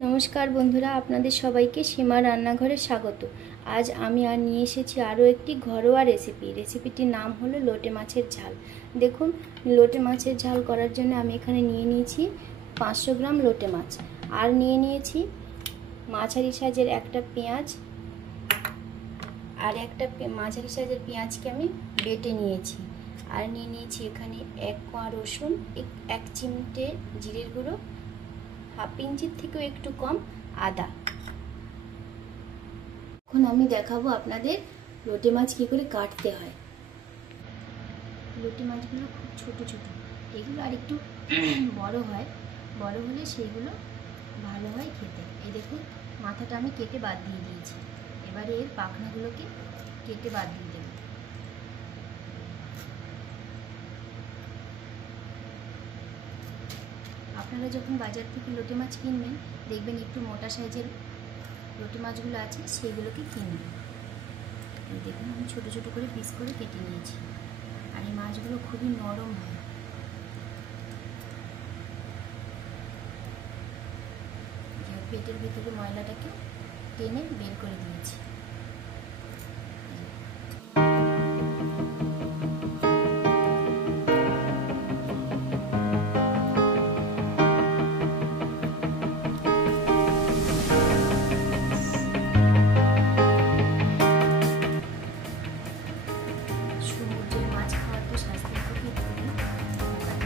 নমস্কার বন্ধুরা, আপনাদের সবাইকে সীমা রান্নাঘরে স্বাগত। আজ আমি নিয়ে এসেছি আরও একটি ঘরোয়া রেসিপিটির নাম হলো লোটে মাছের ঝাল। দেখুন, লোটে মাছের ঝাল করার জন্য আমি এখানে নিয়ে নিয়েছি 500 গ্রাম লোটে মাছ, আর নিয়ে নিয়েছি মাঝারি সাইজের একটা পেঁয়াজ, আর একটা মাঝারি সাইজের পেঁয়াজকে আমি বেটে নিয়েছি, আর নিয়ে নিয়েছি এখানে 1 কোয়া রসুন, 1 চিমটে জিরের গুঁড়ো, হাফ ইঞ্চির থেকেও একটু কম আদা। এখন আমি দেখাবো আপনাদের লোটে মাছ কী করে কাটতে হয়। লোটে মাছগুলো খুব ছোট ছোট, এগুলো আর একটু বড় হয়, বড় হলে সেইগুলো ভালো হয় খেতে। এই দেখুন, মাথাটা আমি কেটে বাদ দিয়ে দিয়েছি, এবারে এর পাখনাগুলোকে কেটে বাদ দিয়ে দেব। আপনারা যখন বাজার থেকে লোটে মাছ কিনবেন, দেখবেন একটু মোটা সাইজের লোটে মাছগুলো আছে, সেগুলোকে কিনবেন। দেখুন, আমি ছোটো ছোটো করে পিস করে কেটে নিয়েছি, আর এই মাছগুলো খুবই নরম হয়। পেটের ভিতরে ময়লাটাকে টেনে বের করে দিয়েছি। সমুদ্রের মাছ খাওয়া তো স্বাস্থ্যের পক্ষে খুবই উপকারী।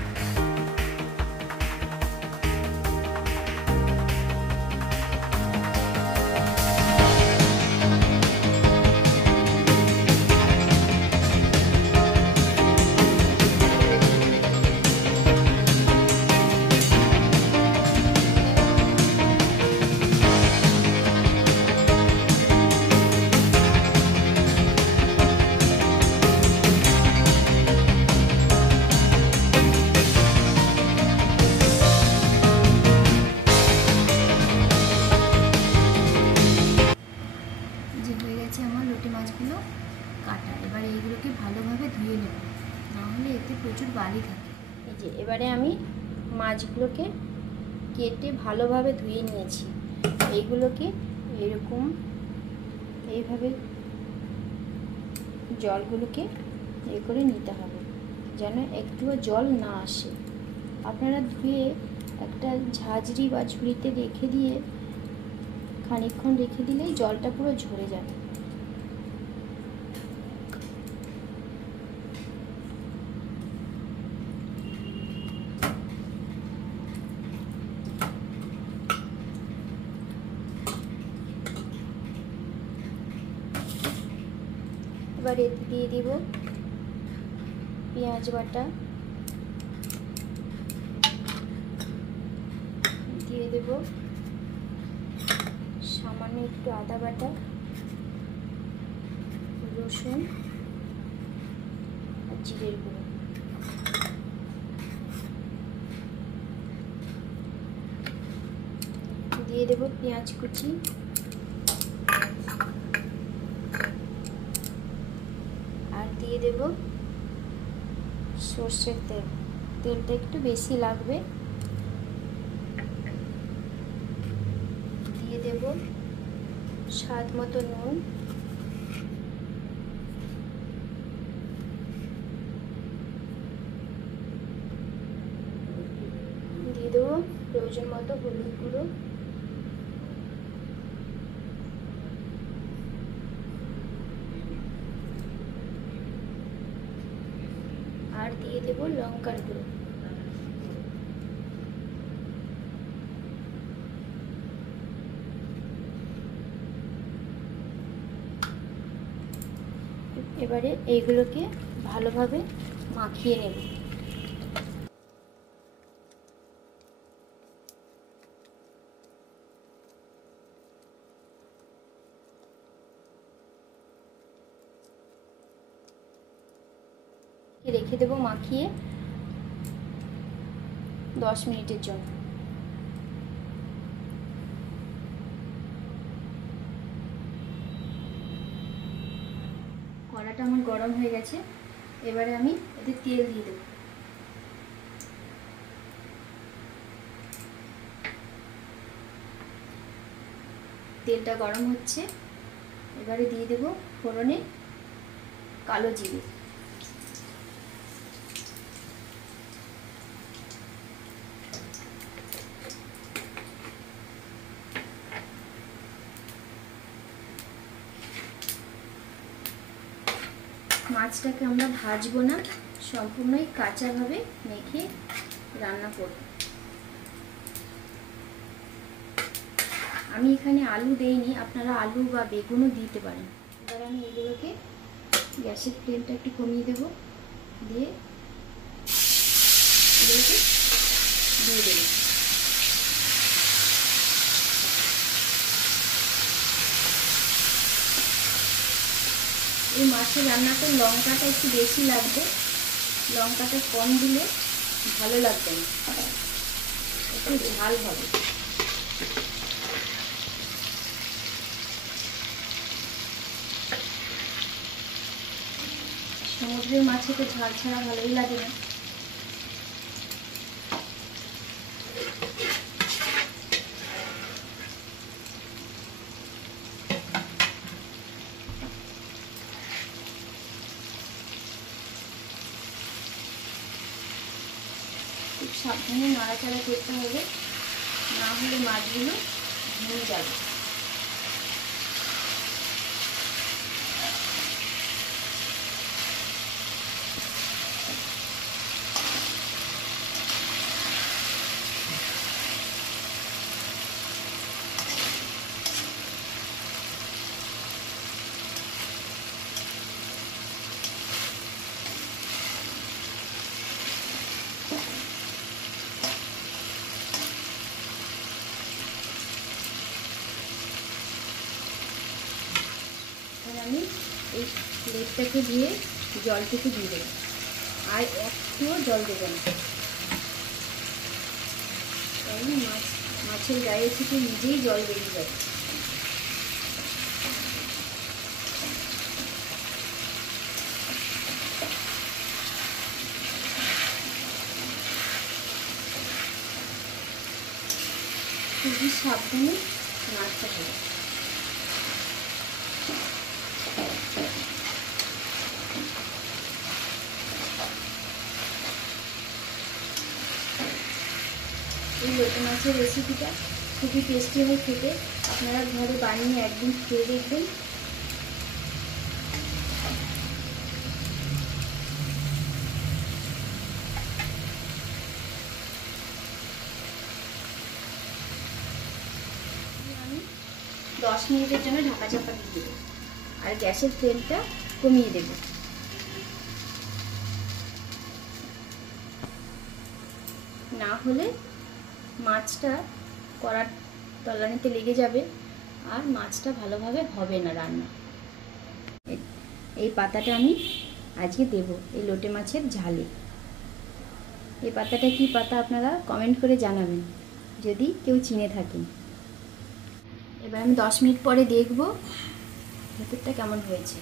হয়ে গেছে আমার লোটে মাছগুলো কাটা। এবারে এইগুলোকে ভালোভাবে ধুয়ে নেব, নাহলে এতে প্রচুর বালি থাকে। এই যে এবারে আমি মাছগুলোকে কেটে ভালোভাবে ধুয়ে নিয়েছি। এইগুলোকে এরকম এইভাবে জলগুলোকে এ করে নিতে হবে, যেন একটুও জল না আসে। আপনারা ধুয়ে একটা ঝাঁঝরি বা ঝুড়িতে রেখে দিয়ে খানিকক্ষণ রেখে দিলেই জলটা পুরো ঝরে যাবে। এবার এতে দিয়ে দিব পেঁয়াজ বাটা, দিয়ে দেব সামান্য একটু আদা বাটা, রসুন আর জিরের গুঁড়ো, দিয়ে দেব পেঁয়াজ কুচি, আর দিয়ে দেব সর্ষের তেল। তেলটা একটু বেশি লাগবে। দিয়ে দেব স্বাদ মতো নুন, দিয়ে দেব প্রয়োজন মতো হলুদ গুঁড়ো, আর দিয়ে দেব লঙ্কার গুঁড়ো। এবারে এইগুলোকে ভালোভাবে মাখিয়ে নেব। রেখে দেব মাখিয়ে 10 মিনিটের জন্য। কড়াটা আমার গরম হয়ে গেছে, এবারে আমি এতে তেল দিয়ে দেব। তেলটা গরম হচ্ছে, এবারে দিয়ে দেব ফোড়নে কালো জিরে, মাছটাকে আমরা ভাজবো না, সম্পূর্ণই কাঁচাভাবে মেখে রান্না করব। আমি এখানে আলু দেইনি, আপনারা আলু বা বেগুনও দিতে পারেন। এবার আমি এগুলোকে গ্যাসের ফ্লেমটা একটু কমিয়ে দেব, দিয়ে এগুলোকে দিয়ে দেব। এই মাছের রান্নাতে লঙ্কাটা একটু বেশি লাগবে, লঙ্কাটা কম দিলে ভালো লাগবে না, একটু ঝাল হবে। সমুদ্রের মাছে তো ঝাল ছাড়া ভালোই লাগে না। খুব সাবধানে নাড়াচাড়া করতে হবে, না হলে মাছগুলো ভেঙে যাবে। আমি এই প্লেটটাকে দিয়ে জলটুকু দিয়ে দেবো, আর একটুও জল দেবো না, কারণ মাছের গায়ে থেকে নিজেই জল বেরিয়ে যাবে। খুবই সাবধানে নাড়তে হবে। এই লোটে মাছের রেসিপিটা খুবই টেস্টি হয় খেতে, আপনারা ঘরে বানিয়ে একদিন খেয়ে দেখবেন। আমি 10 মিনিটের জন্য ঢাকা চাপা দিয়ে দেবো, আর গ্যাসের ফ্লেমটা কমিয়ে দেব। না হলে মাছটা কড়ার তলানিতে লেগে যাবে আর মাছটা ভালোভাবে হবে না রান্না। এই পাতাটা আমি আজকে দেব এই লোটে মাছের ঝালে। এই পাতাটা কি পাতা আপনারা কমেন্ট করে জানাবেন যদি কেউ চিনে থাকেন। এবার আমি 10 মিনিট পরে দেখব ভেতরটা কেমন হয়েছে।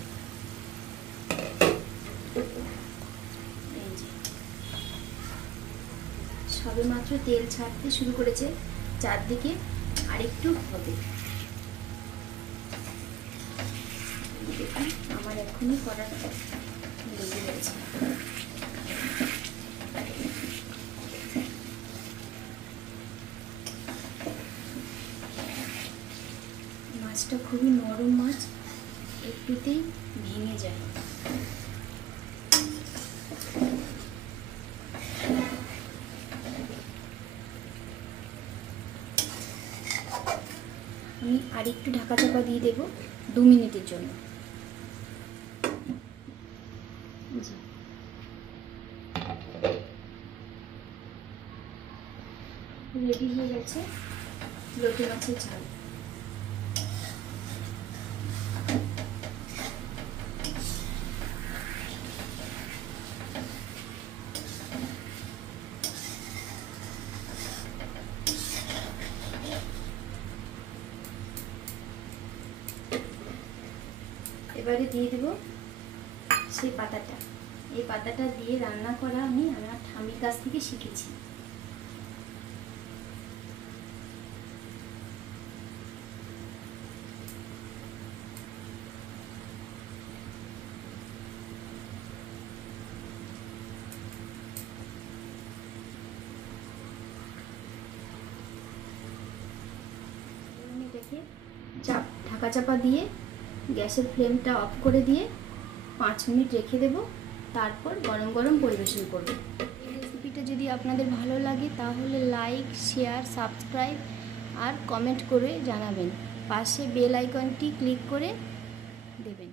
সবে মাত্র তেল ছাড়তে শুরু করেছে, চারদিকে আরেকটু হবে। দেখুন আমার এখনই কড়াটা লেগে গেছে। মাছটা খুবই নরম মাছ, একটুতেই ভেঙে যায়। আমি আরেকটু ঢাকা চাপা দিয়ে দেব 2 মিনিটের জন্য। রেডি হয়ে গেছে লোটে মাছের ঝাল। এবারে দিয়ে দেব সেই পাতাটা। এই পাতাটা দিয়ে রান্না করা আমি আমার ঠাম্মির কাছ থেকে শিখেছি। রেখে ঢাকা চাপা দিয়ে গ্যাসের ফ্লেমটা অফ করে দিয়ে 5 মিনিট রেখে দেব। তারপর গরম গরম পরিবেশন করব। এই রেসিপিটা যদি আপনাদের ভালো লাগে তাহলে লাইক, শেয়ার, সাবস্ক্রাইব আর কমেন্ট করে জানাবেন। পাশে বেল আইকনটি ক্লিক করে দেবেন।